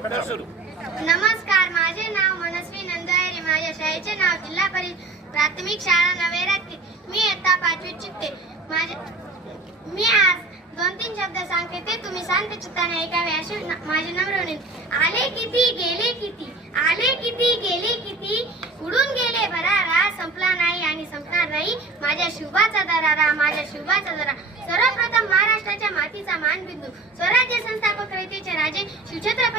नमस्कार माझे नाव मनस्वी नंदायरे माझ्या शाळेचे नाव जिल्हा परिषद प्राथमिक शाळा नवेरात मी इयत्ता पाचवीत शिकते. माझे मी आज दोन तीन शब्द सांगते ते तुम्ही शांत चित्ताने ऐकावे असे माझे नम्र आले किती गेले किती? आले किती गेले किती? उडून गेले भरारा संपला नाही आणि संपणार नाही. माझ्या शुभाचा दरारा माझ्या शुभाचा दरा सर्वप्रथम महाराष्ट्राच्या मातीचा मानबिंदू. स्वराज्य संस्थापक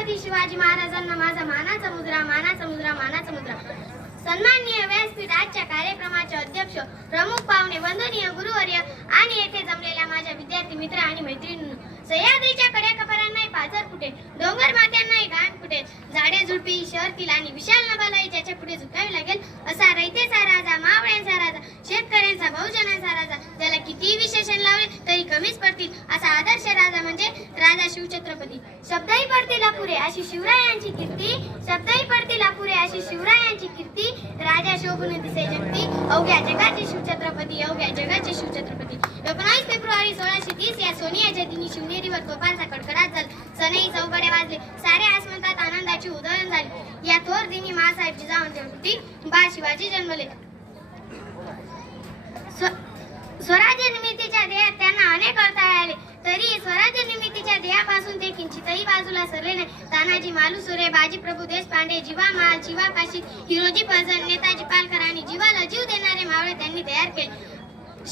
छत्रपती शिवाजी महाराजांना माझा मानाचा मुद्रा मानाचा मुद्रा मानाचा मुद्रा. सन्माननीय व्यासपीठ आजच्या कार्यक्रमाचे अध्यक्ष प्रमुख पाहुणे वंदनीय गुरुवर्य आणि येथे जमलेल्या माझ्या विद्यार्थी मित्र आणि मैत्रिणींनो सह्याद्रीच्या कड्याकपरांनाही पाझर फुटे डोंगर मात्यांनाही घाण फुटे झाडे झुडपी शहरतील आणि विशाल नभालाही ज्याच्या पुढे झुकावी लागेल असा रयतेचा राजा मावळ्यांचा राजा शेतकऱ्यांचा बहुजनांचा राजा ज्याला कितीही विशेषण लावले तरी कमीच पडतील असा आदर्श राजा म्हणजे राजा शिवछत्रपती. शब्दही पडतील पुरे अशी शिवरायांची कीर्ती. शब्दही पडतील पुरे अशी शिवरायांची कीर्ती. राजा शोभून दिसे जगती. अवघ्या जगाचे शिवछत्रपती अवघ्या जगाचे शिवछत्रपती. एकोणावीस फेब्रुवारी सोळाशे तीस या सोनियाच्या दिनी शिवनेरीवर तोफांचा कडकडाट झाला. सनई चौकडे वाजले. सारे आसमंतात आनंदाची उधळण झाली. या थोर दिनी मासाहेब जिजाऊन जगती बा शिवाजी जन्मले. स्वराज्य निर्मितीच्या ध्येयात त्यांना अनेक अडथळे आले. तरी स्वराज्य निर्मितीच्या किंचितही बाजूला सरले नाही. तानाजी मालुसुरे बाजी प्रभू देशपांडे जीवा माल जीवा काशी हिरोजी फजन नेताजी पालकर आणि जीवाला जीव देणारे मावळे त्यांनी तयार केले.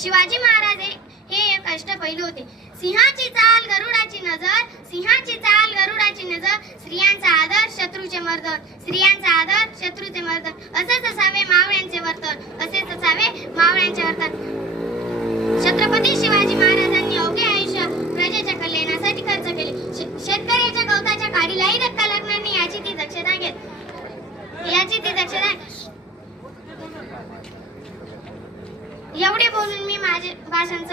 शिवाजी महाराज हे हे एक अष्टपैलू होते. सिंहाची चाल गरुडाची नजर सिंहाची चाल गरुडाची नजर स्त्रियांचा आदर शत्रूचे मर्दन स्त्रियांचा आदर शत्रूचे मर्दन. असेच असावे मावळ्यांचे वर्तन असेच असावे मावळ्यांचे वर्तन. एवढे बोलून मी माझे भाषण